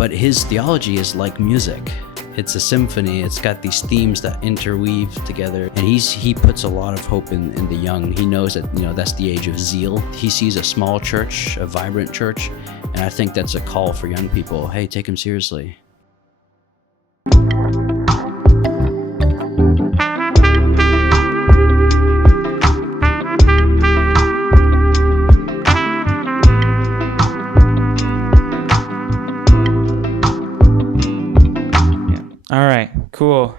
but his theology is like music. It's a symphony. It's got these themes that interweave together, and he puts a lot of hope in the young. He knows that that's the age of zeal. He sees a small church, a vibrant church, and I think that's a call for young people. Hey, take him seriously. All right, cool.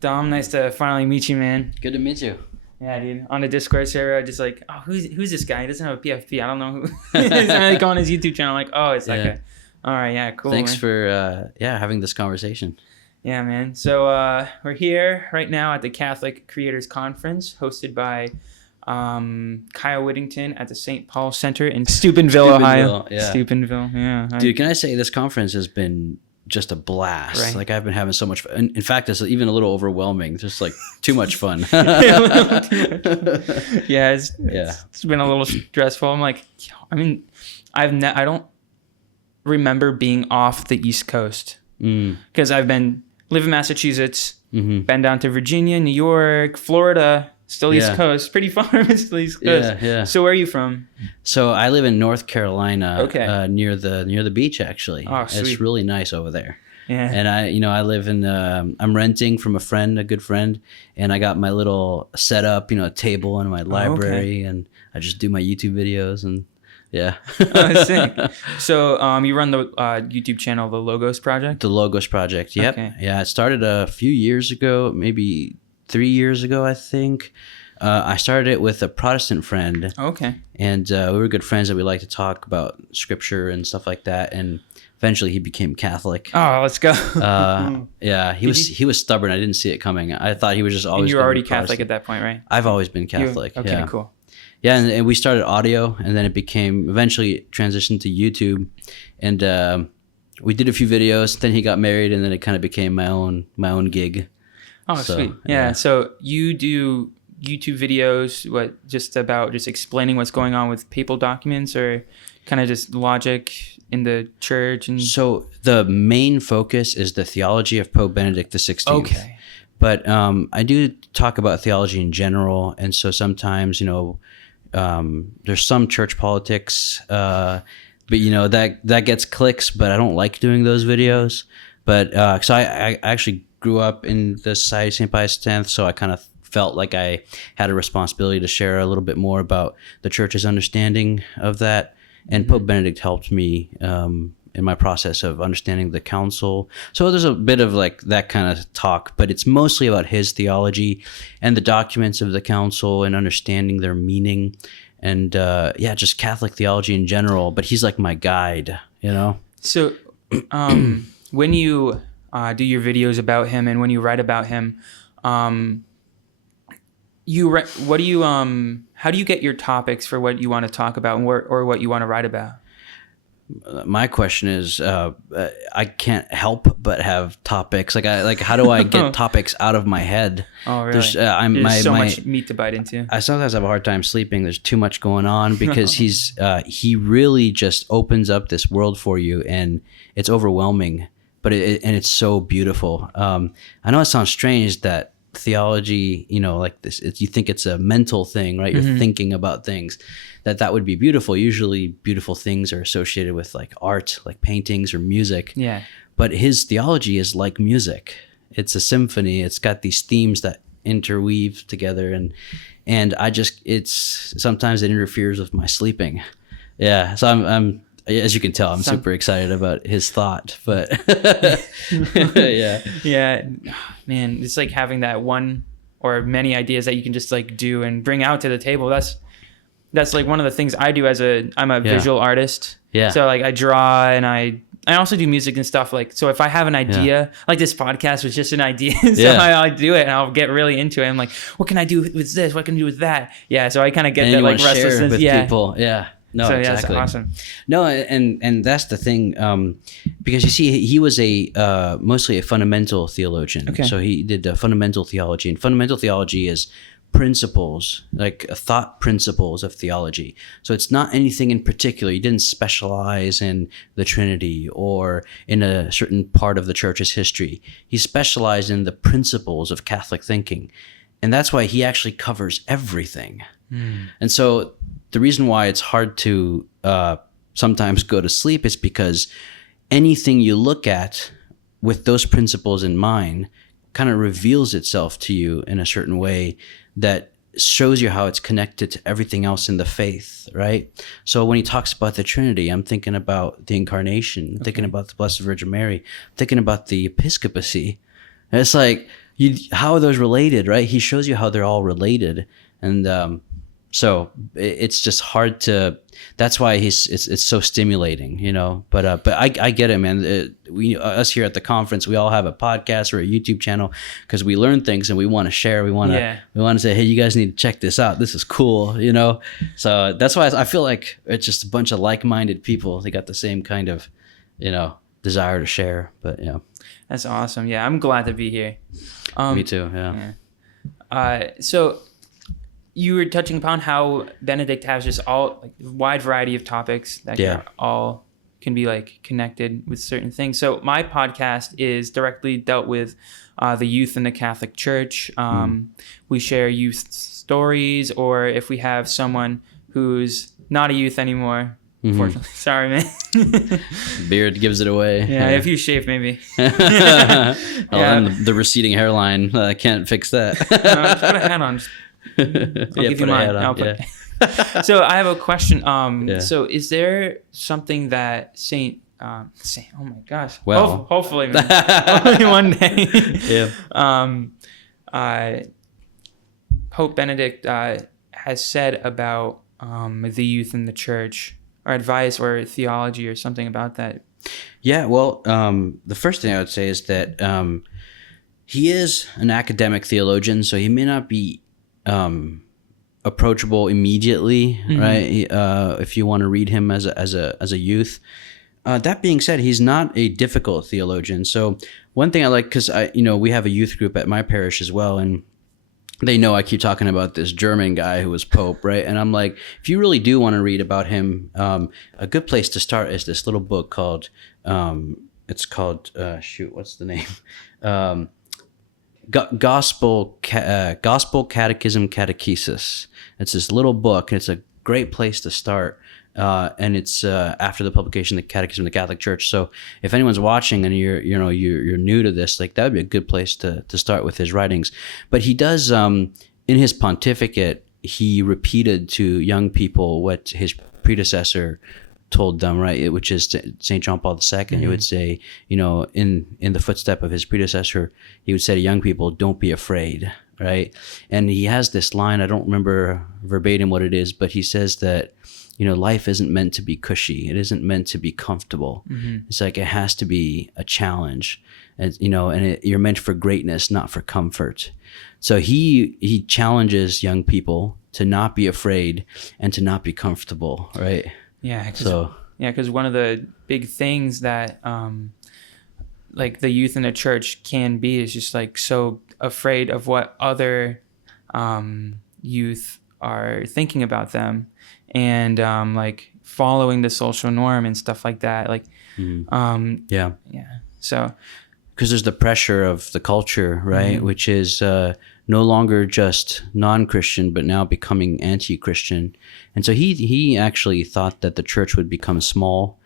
Dom, nice to finally meet you, man. Good to meet you. Yeah, dude. On the Discord server, I just like, oh, who's this guy? He doesn't have a PFP. I don't know who. He's like on his YouTube channel, like, oh, it's that guy. All right, yeah, cool. Thanks man. for having this conversation. Yeah, man. So we're here right now at the Catholic Creators Conference, hosted by Kyle Whittington at the St. Paul Center in Steubenville, Ohio. Yeah. Steubenville, yeah. Dude, can I say this conference has been just a blast. Right. Like I've been having so much fun. In fact, it's even a little overwhelming. Just like too much fun. Yeah, it's been a little stressful. I'm like, I mean, I don't remember being off the East Coast because I've live in Massachusetts, been down to Virginia, New York, Florida. Still East Coast, pretty far. Still East Coast. Yeah. So where are you from? So I live in North Carolina, okay. Near the beach actually. Oh, sweet. It's really nice over there. Yeah. And I live in I'm renting from a good friend, and I got my little setup, a table in my library, and I just do my YouTube videos and yeah. Oh, sick. So you run the YouTube channel, the Logos Project? The Logos Project. Yep. Okay. Yeah, it started a few years ago, maybe 3 years ago, I think. I started it with a Protestant friend. Okay. And we were good friends, and we like to talk about scripture and stuff like that. And eventually he became Catholic. Oh, let's go. Yeah, he was stubborn. I didn't see it coming. I thought he was just always. And you were already Catholic at that point, right? I've always been Catholic. Okay, yeah. Cool. Yeah, and we started audio, and then it became eventually transitioned to YouTube, and we did a few videos. Then he got married, and then it kind of became my own gig. Oh, so, sweet. Yeah. So you do YouTube videos, just explaining what's going on with papal documents, or kind of just logic in the church? And so the main focus is the theology of Pope Benedict XVI. Okay. But I do talk about theology in general, and so sometimes there's some church politics, but that gets clicks. But I don't like doing those videos. But so I actually grew up in the Society of St. Pius X, so I kind of felt like I had a responsibility to share a little bit more about the church's understanding of that. And Pope Benedict helped me in my process of understanding the council. So there's a bit of like that kind of talk, but it's mostly about his theology and the documents of the council and understanding their meaning, and just Catholic theology in general. But he's like my guide, So when you do your videos about him, and when you write about him, how do you get your topics for what you want to talk about or what you want to write about? My question is, I can't help but have topics. How do I get topics out of my head? Oh, really? There's so much meat to bite into. I sometimes have a hard time sleeping. There's too much going on because he really just opens up this world for you, and it's overwhelming. But it's so beautiful. I know it sounds strange that theology, like this, you think it's a mental thing, right? You're thinking about things. That would be beautiful. Usually beautiful things are associated with like art, like paintings or music. Yeah. But his theology is like music. It's a symphony. It's got these themes that interweave together, and sometimes it interferes with my sleeping. Yeah. So I'm as you can tell, I'm super excited about his thought, but yeah. Yeah, man, it's like having that one or many ideas that you can just like do and bring out to the table. That's like one of the things I do I'm a visual artist. Yeah. So like I draw, and I also do music and stuff. Like, so if I have an idea, like this podcast was just an idea, so I do it and I'll get really into it. I'm like, what can I do with this? What can I do with that? Yeah. So I kind of get that like restlessness. With people. Yeah. No, so, exactly. That's awesome. No, and that's the thing, because you see, he was mostly a fundamental theologian. Okay. So he did fundamental theology, and fundamental theology is principles, like thought principles of theology. So it's not anything in particular. He didn't specialize in the Trinity or in a certain part of the church's history. He specialized in the principles of Catholic thinking. And that's why he actually covers everything. And so the reason why it's hard to sometimes go to sleep is because anything you look at with those principles in mind kind of reveals itself to you in a certain way that shows you how it's connected to everything else in the faith, right? So when he talks about the Trinity, I'm thinking about the Incarnation, I'm thinking about the Blessed Virgin Mary, I'm thinking about the Episcopacy. And it's like, how are those related, right? He shows you how they're all related. And so it's just hard to, that's why it's so stimulating, you know, but I get it, man. Us here at the conference, we all have a podcast or a YouTube channel because we learn things and we want to share. We want to say, hey, you guys need to check this out. This is cool, you know? So that's why I feel like it's just a bunch of like-minded people. They got the same kind of, you know, desire to share, but yeah. That's awesome. Yeah. I'm glad to be here. Me too. Yeah. So you were touching upon how Benedict has just all like wide variety of topics that can be like connected with certain things. So my podcast is directly dealt with the youth in the Catholic Church. We share youth stories, or if we have someone who's not a youth anymore, unfortunately, sorry, man. Beard gives it away. Yeah, if you shave, maybe. And the receding hairline, I can't fix that. No, just put a hat on. I'll give you mine. So I have a question. So is there something that Saint oh my gosh. Well, hopefully one day. Pope Benedict has said about the youth in the church, or advice or theology or something about that. Yeah, well, the first thing I would say is that he is an academic theologian, so he may not be approachable immediately, right? If you want to read him as a youth. That being said, he's not a difficult theologian. So one thing I like, because we have a youth group at my parish as well, and they know I keep talking about this German guy who was Pope, right? And I'm like, if you really do want to read about him, a good place to start is this little book called, what's the name? Gospel Catechism Catechesis. It's this little book. It's a great place to start. And it's after the publication of the Catechism of the Catholic Church. So if anyone's watching and you're new to this, like that would be a good place to start with his writings. But he does in his pontificate, he repeated to young people what his predecessor told them, right? Which is St. John Paul II. He would say, in the footstep of his predecessor, he would say to young people, "Don't be afraid." Right? And he has this line, I don't remember verbatim what it is, but he says that life isn't meant to be cushy. It isn't meant to be comfortable. It's like it has to be a challenge, and you're meant for greatness, not for comfort. So he challenges young people to not be afraid and to not be comfortable, right? Yeah. Because one of the big things that like the youth in the church can be is just like so afraid of what other youth are thinking about them. And like following the social norm and stuff like that, like so because there's the pressure of the culture, right? Which is no longer just non-Christian but now becoming anti-Christian. And so he actually thought that the church would become small,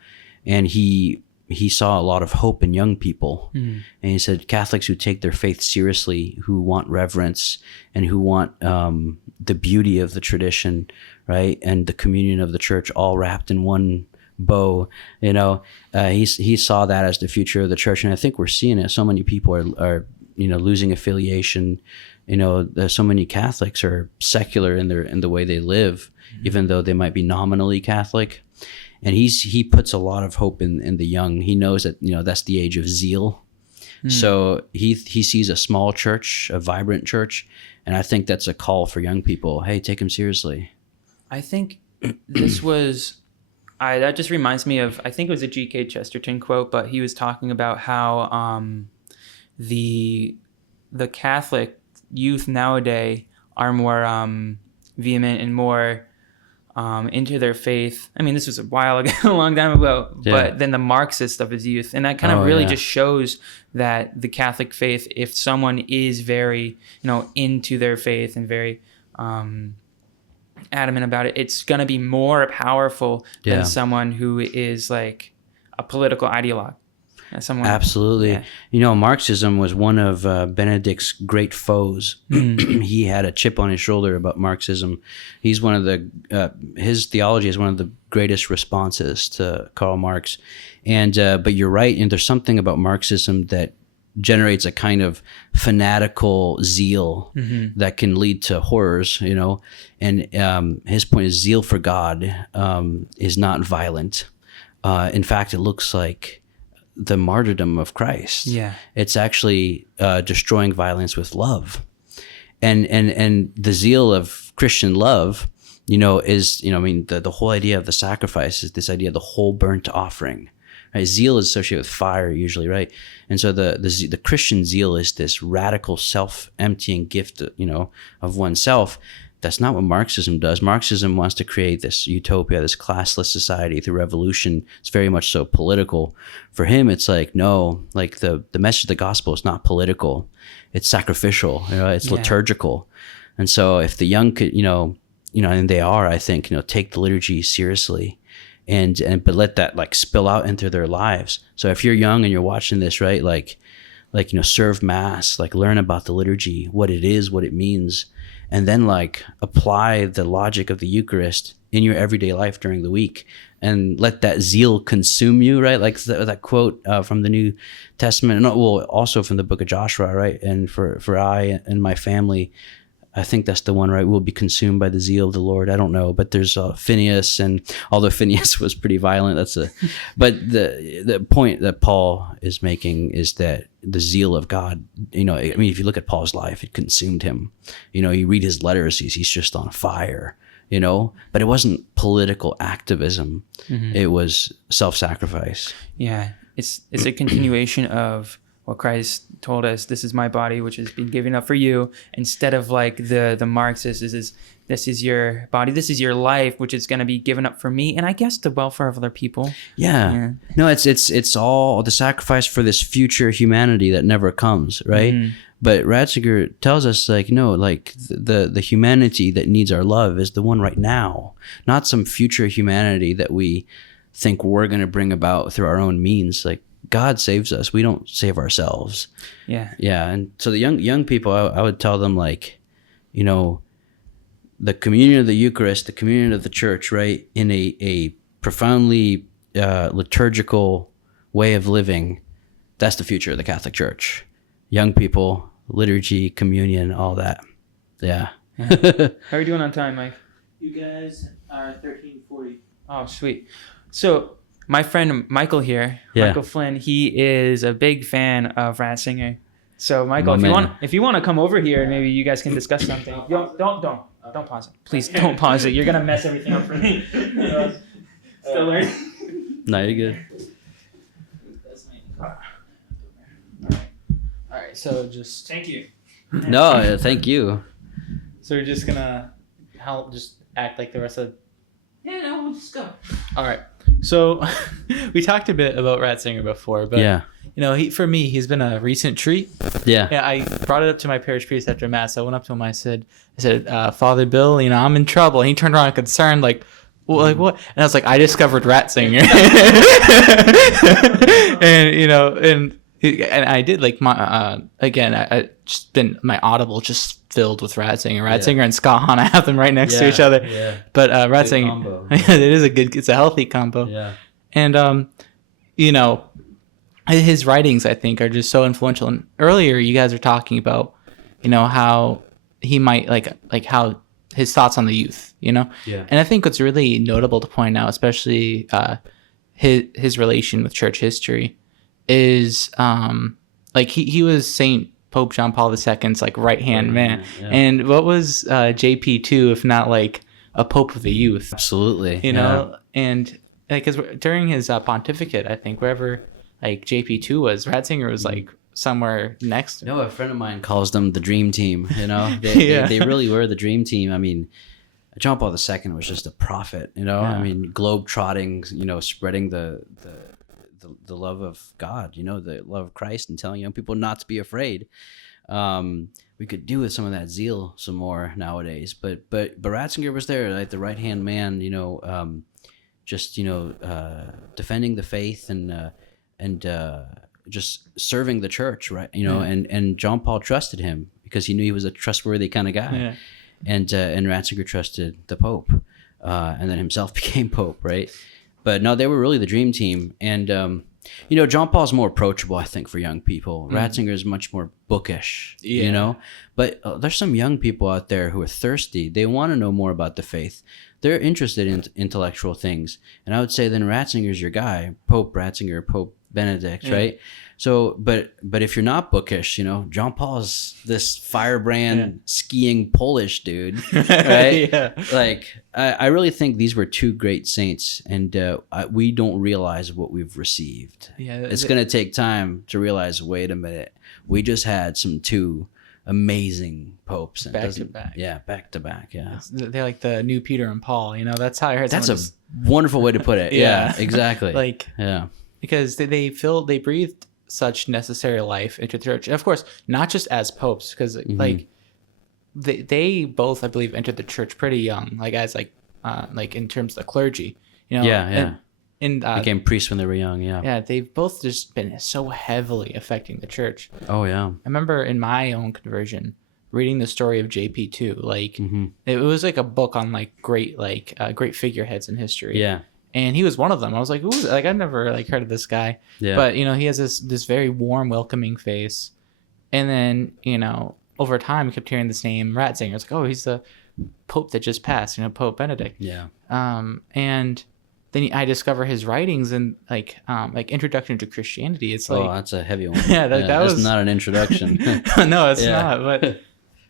and he saw a lot of hope in young people. And he said Catholics who take their faith seriously, who want reverence and who want the beauty of the tradition, right, and the communion of the church all wrapped in one bow, he saw that as the future of the church. And I think we're seeing it. So many people are losing affiliation. So many Catholics are secular in the way they live, even though they might be nominally Catholic. And he puts a lot of hope in the young. He knows that that's the age of zeal. So he sees a small church, a vibrant church, and I think that's a call for young people. Hey, take him seriously. I think this was that just reminds me of, I think it was a G.K. Chesterton quote, but he was talking about how the Catholic youth nowadays are more vehement and more into their faith. I mean, this was a while ago, a long time ago, but then the Marxist of his youth. And that kind of really just shows that the Catholic faith, if someone is very, into their faith and very adamant about it, it's going to be more powerful than someone who is like a political ideologue. Absolutely. Marxism was one of Benedict's great foes. He had a chip on his shoulder about Marxism. He's one of the his theology is one of the greatest responses to Karl Marx. And but you're right, and there's something about Marxism that generates a kind of fanatical zeal that can lead to horrors, and his point is zeal for God is not violent. In fact, it looks like the martyrdom of Christ. Yeah, it's actually destroying violence with love, and the zeal of Christian love, is the whole idea of the sacrifice is this idea of the whole burnt offering. Right? Zeal is associated with fire usually, right? And so the Christian zeal is this radical self-emptying gift, of oneself. That's not what Marxism does. Marxism wants to create this utopia, this classless society through revolution. It's very much so political. For him, it's like, no, like the message of the gospel is not political. It's sacrificial, it's liturgical. And so if the young could, and they are, I think, take the liturgy seriously but let that like spill out into their lives. So if you're young and you're watching this, right, like serve mass, like learn about the liturgy, what it is, what it means, and then like apply the logic of the Eucharist in your everyday life during the week, and let that zeal consume you, right? Like that quote from the New Testament, also from the book of Joshua, right? And for I and my family, I think that's the one, right? We'll be consumed by the zeal of the Lord. I don't know, but there's Phineas, and although Phineas was pretty violent, but the point that Paul is making is that the zeal of God, if you look at Paul's life, it consumed him. You read his letters, he's just on fire, but it wasn't political activism. It was self-sacrifice. Yeah. It's a continuation of what Christ told us, this is my body, which has been given up for you, instead of like the Marxist this is your body, this is your life, which is going to be given up for me, and I guess the welfare of other people. Yeah. No, it's all the sacrifice for this future humanity that never comes, right? But Ratzinger tells us, like, no, like the humanity that needs our love is the one right now, not some future humanity that we think we're going to bring about through our own means. Like, God saves us. We don't save ourselves. Yeah. Yeah. And so the young people, I would tell them, like, the communion of the Eucharist, the communion of the church, right, in a profoundly liturgical way of living, that's the future of the Catholic Church. Young people, liturgy, communion, all that. Yeah. How are you doing on time, Mike? You guys are 13:40. Oh, sweet. So my friend Michael here, Michael Flynn, he is a big fan of Ratzinger. So Michael, if you want to come over here, maybe you guys can discuss something. Don't pause it. Please don't pause it. You're gonna mess everything up for me. Still learning. No, you're good. All right. So just thank you. No, thank you. So we're just gonna just act like the rest of. Yeah, no, we'll just go. All right. So we talked a bit about Ratzinger before, but for me, he's been a recent treat. Yeah. I brought it up to my parish priest after mass. I went up to him. I said, Father Bill, I'm in trouble. And he turned around concerned, like, well, like what? And I was like, I discovered Ratzinger. and I did, like, my I just been my Audible just filled with Ratzinger and Scott Hahn. I have them right next to each other. Yeah. But Ratzinger, it's a healthy combo. Yeah. And his writings, I think, are just so influential. And earlier, you guys were talking about, how he might like how his thoughts on the youth, Yeah. And I think what's really notable to point out, especially his relation with church history, is he was Saint Pope John Paul II's like right-hand man. Yeah. And what was JP2 if not like a Pope of the youth? Absolutely. And because during his pontificate, I think wherever like JP2 was, Ratzinger was like somewhere next. No, a friend of mine calls them the dream team. You know, they really were the dream team. I mean, John Paul II was just a prophet. You know, I mean, globe trotting. You know, spreading the love of God. You know, the love of Christ, and telling young people not to be afraid. We could do with some of that zeal some more nowadays. But Ratzinger was there, like the right hand man. You know, just defending the faith and just serving the church, right? You know, and John Paul trusted him because he knew he was a trustworthy kind of guy. Yeah. And Ratzinger trusted the Pope, and then himself became Pope, right? But no, they were really the dream team. And you know, John Paul's more approachable, I think, for young people. Ratzinger is much more bookish, you know. But there's some young people out there who are thirsty. They want to know more about the faith. They're interested in intellectual things. And I would say then Ratzinger's your guy, Pope Ratzinger, Pope Benedict, right? So, but if you're not bookish, you know, John Paul's this firebrand skiing Polish dude, right? Like, I really think these were two great saints, and we don't realize what we've received. It's going to take time to realize, wait a minute, we just had two amazing popes. Back to back. Yeah, back to back, They're like the new Peter and Paul, you know, that's how I heard. That's a wonderful way to put it. Yeah, exactly. Like, because they breathed such necessary life into the church, and of course not just as popes, because like they both, I believe, entered the church pretty young, like as like in terms of the clergy, you know. And became priests when they were young. They've both just been so heavily affecting the church. I remember in my own conversion reading the story of JP2, like it was like a book on like great figureheads in history. And he was one of them. I was like, ooh, like I've never like heard of this guy. But you know, he has this very warm, welcoming face. And then, you know, over time I kept hearing this name Ratzinger. It's like, oh, he's the Pope that just passed, you know, Pope Benedict. And then I discover his writings and like Introduction to Christianity. It's like, oh, that's a heavy one. That was not an introduction. No, it's not. But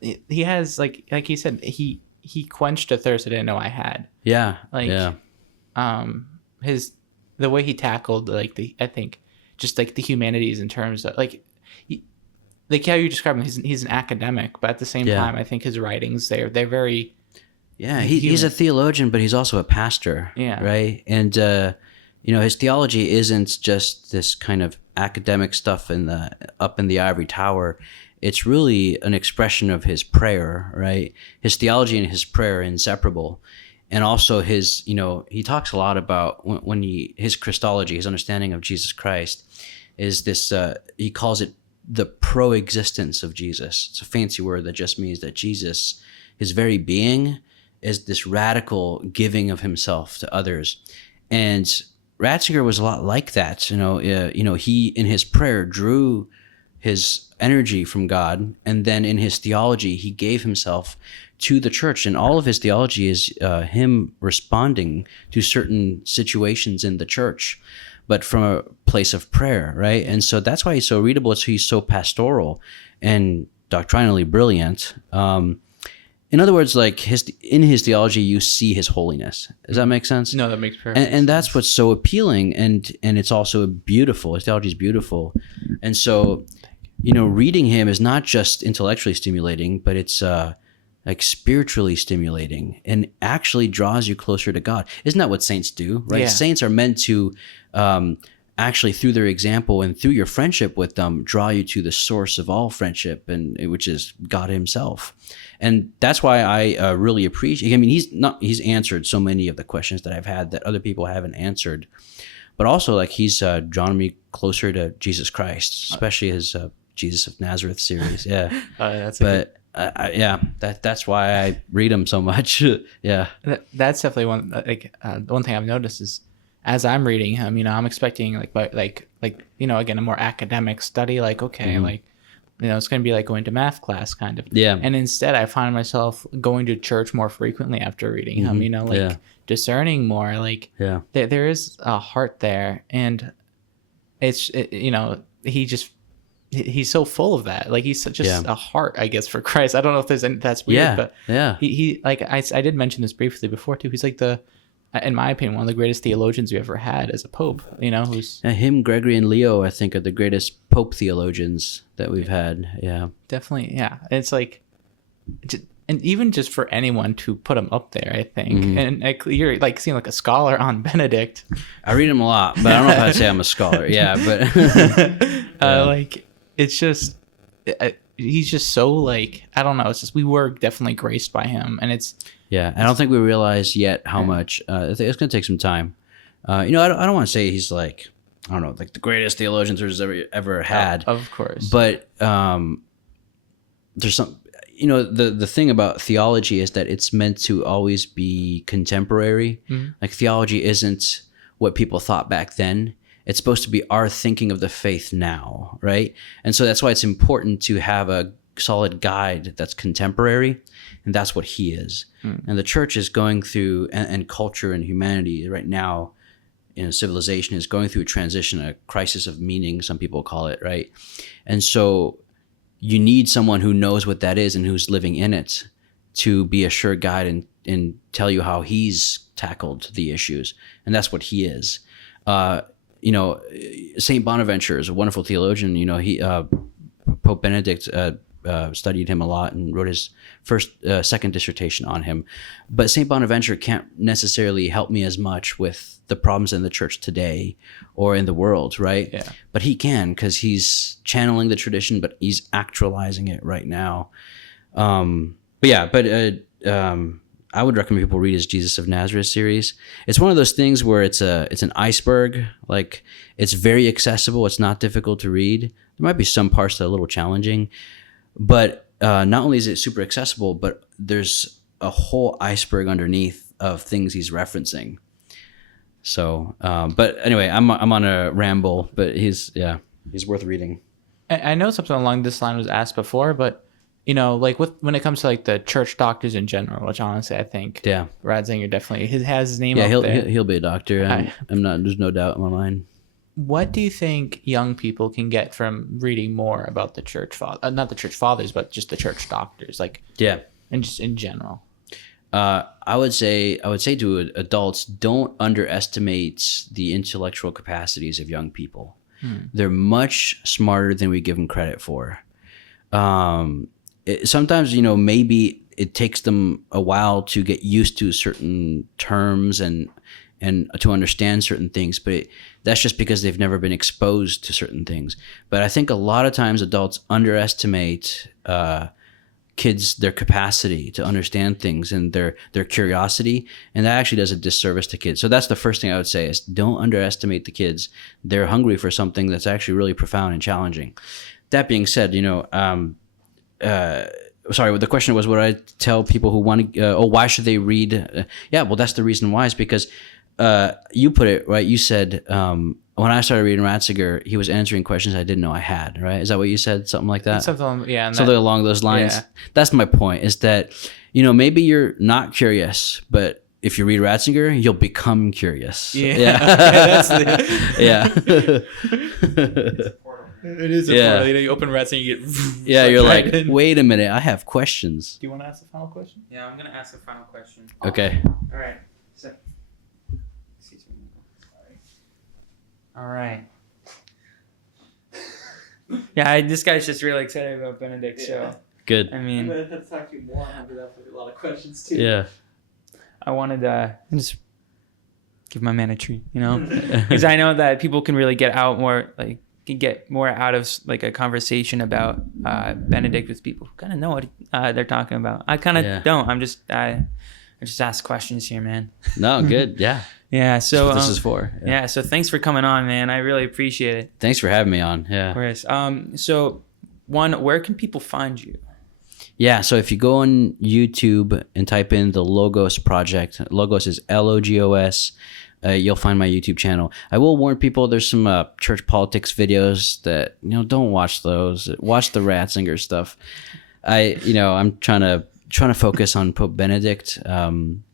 he has like he said, he quenched a thirst I didn't know I had. The way he tackled I think just like the humanities in terms of like how you describe him, he's an academic, but at the same time I think his writings they're very he's a theologian, but he's also a pastor, right? And you know, his theology isn't just this kind of academic stuff up in the ivory tower. It's really an expression of his prayer, right? His theology and his prayer are inseparable. And also his, you know, he talks a lot about his Christology, his understanding of Jesus Christ is this, he calls it the pro-existence of Jesus. It's a fancy word that just means that Jesus, his very being, is this radical giving of himself to others. And Ratzinger was a lot like that. You know, he, in his prayer, drew his energy from God, and then in his theology, he gave himself to the church, and all of his theology is him responding to certain situations in the church, but from a place of prayer, right? And so that's why he's so readable. He's so pastoral and doctrinally brilliant. In other words, like in his theology, you see his holiness. Does that make sense? No, that makes perfect sense. And that's what's so appealing, and it's also beautiful. His theology is beautiful, and so, you know, reading him is not just intellectually stimulating, but it's like spiritually stimulating and actually draws you closer to God. Isn't that what saints do, right? Saints are meant to actually, through their example and through your friendship with them, draw you to the source of all friendship, and which is God himself. And that's why I really appreciate, I mean, he's answered so many of the questions that I've had that other people haven't answered, but also like he's drawn me closer to Jesus Christ, especially his Jesus of Nazareth series. That's why I read him so much. That's definitely one. The one thing I've noticed is, as I'm reading him, you know, I'm expecting like you know, again, a more academic study. Like, okay, like, you know, it's going to be like going to math class kind of. And instead, I find myself going to church more frequently after reading him. You know, like discerning more. Like, there is a heart there, and you know, he's so full of that. Like, he's just a heart, I guess, for Christ. I don't know if there's any, that's weird, but he like I did mention this briefly before too. He's like the in my opinion, one of the greatest theologians we ever had as a pope. Who's him, Gregory, and Leo, I think, are the greatest pope theologians that we've had. Yeah, definitely. Yeah, it's like, and even just for anyone to put him up there, I think. And you're like seem like a scholar on Benedict. I read him a lot, but I don't know if I'd say I'm a scholar. Yeah, but like it's just. He's just so like, I don't know. It's just, we were definitely graced by him, and I don't think we realize yet how much. It's going to take some time. I don't want to say he's like, I don't know, like the greatest theologian there's ever had. Of course. But there's some, the thing about theology is that it's meant to always be contemporary. Like theology isn't what people thought back then. It's supposed to be our thinking of the faith now, right? And so that's why it's important to have a solid guide that's contemporary, and that's what he is. And the church is going through, and culture and humanity right now, civilization is going through a transition, a crisis of meaning, some people call it, right? And so you need someone who knows what that is and who's living in it to be a sure guide and tell you how he's tackled the issues. And that's what he is. Saint Bonaventure is a wonderful theologian. He Pope Benedict studied him a lot and wrote his second dissertation on him. But Saint Bonaventure can't necessarily help me as much with the problems in the church today or in the world, right? Yeah. But he can, because he's channeling the tradition, but he's actualizing it right now. I would recommend people read his Jesus of Nazareth series. It's one of those things where it's an iceberg. Like, it's very accessible. It's not difficult to read. There might be some parts that are a little challenging, but not only is it super accessible, but there's a whole iceberg underneath of things he's referencing. So, but anyway, I'm on a ramble, but he's worth reading. I know something along this line was asked before, but like when it comes to like the church doctors in general, which honestly I think Ratzinger definitely has his name. Yeah, up there. he'll be a doctor. I'm not. There's no doubt in my mind. What do you think young people can get from reading more about the church not the church fathers, but just the church doctors, like and just in general? I would say to adults, don't underestimate the intellectual capacities of young people. They're much smarter than we give them credit for. Sometimes, maybe it takes them a while to get used to certain terms and to understand certain things, but that's just because they've never been exposed to certain things. But I think a lot of times adults underestimate kids, their capacity to understand things and their curiosity, and that actually does a disservice to kids. So that's the first thing I would say is don't underestimate the kids. They're hungry for something that's actually really profound and challenging. That being said, sorry, the question was, what I tell people who want to, why should they read? Well, that's the reason why, is because you put it right. You said, when I started reading Ratzinger, he was answering questions I didn't know I had, right? Is that what you said? Something like that? Something along those lines. Yeah. That's my point, is that, maybe you're not curious, but if you read Ratzinger, you'll become curious. Yeah. It is important. You open Ratzinger, you get you're like, wait a minute, I have questions. Do you want to ask the final question? Yeah, I'm gonna ask the final question. Okay. All right. Excuse me. All right. Yeah, this guy's just really excited about Benedict. So good. I mean, that's actually more. I have a lot of questions too. Yeah. I wanted to just give my man a treat, because I know that people can really get out more, can get more out of like a conversation about Benedict with people who kind of know what they're talking about. I kind of don't. I just ask questions here, man. No, good. Yeah. Yeah. So that's what this is for. Yeah. So thanks for coming on, man. I really appreciate it. Thanks for having me on. Yeah. Of course. So where can people find you? Yeah, so if you go on YouTube and type in the Logos Project, Logos is Logos, you'll find my YouTube channel. I will warn people, there's some church politics videos that, don't watch those. Watch the Ratzinger stuff. I'm trying to focus on Pope Benedict.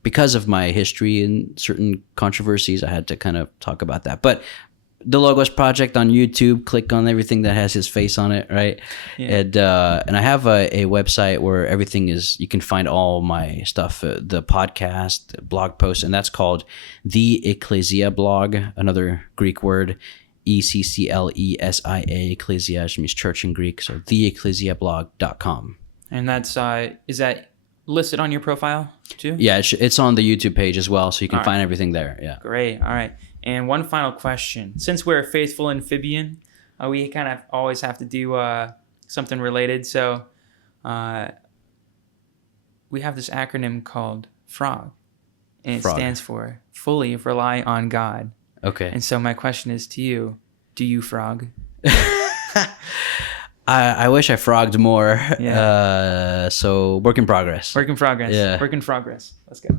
Because of my history and certain controversies, I had to kind of talk about that. But the Logos Project on YouTube. Click on everything that has his face on it, right? Yeah. And I have a website where everything is. You can find all my stuff, the podcast, blog posts, and that's called The Ecclesia Blog. Another Greek word, ECCLESIA. Ecclesia means church in Greek, so theecclesiablog.com. And that's is that listed on your profile too? Yeah, it's on the YouTube page as well, so you can find everything there. Yeah. Great. All right. And one final question. Since we're a faithful amphibian, we kind of always have to do something related. So we have this acronym called FROG, and it stands for Fully Rely on God. Okay. And so my question is to you, do you frog? I wish I frogged more. Yeah. So work in progress. Work in progress. Yeah. Work in progress. Let's go.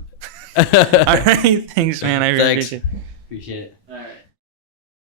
All right. Thanks, man. I really appreciate it. Appreciate it. All right.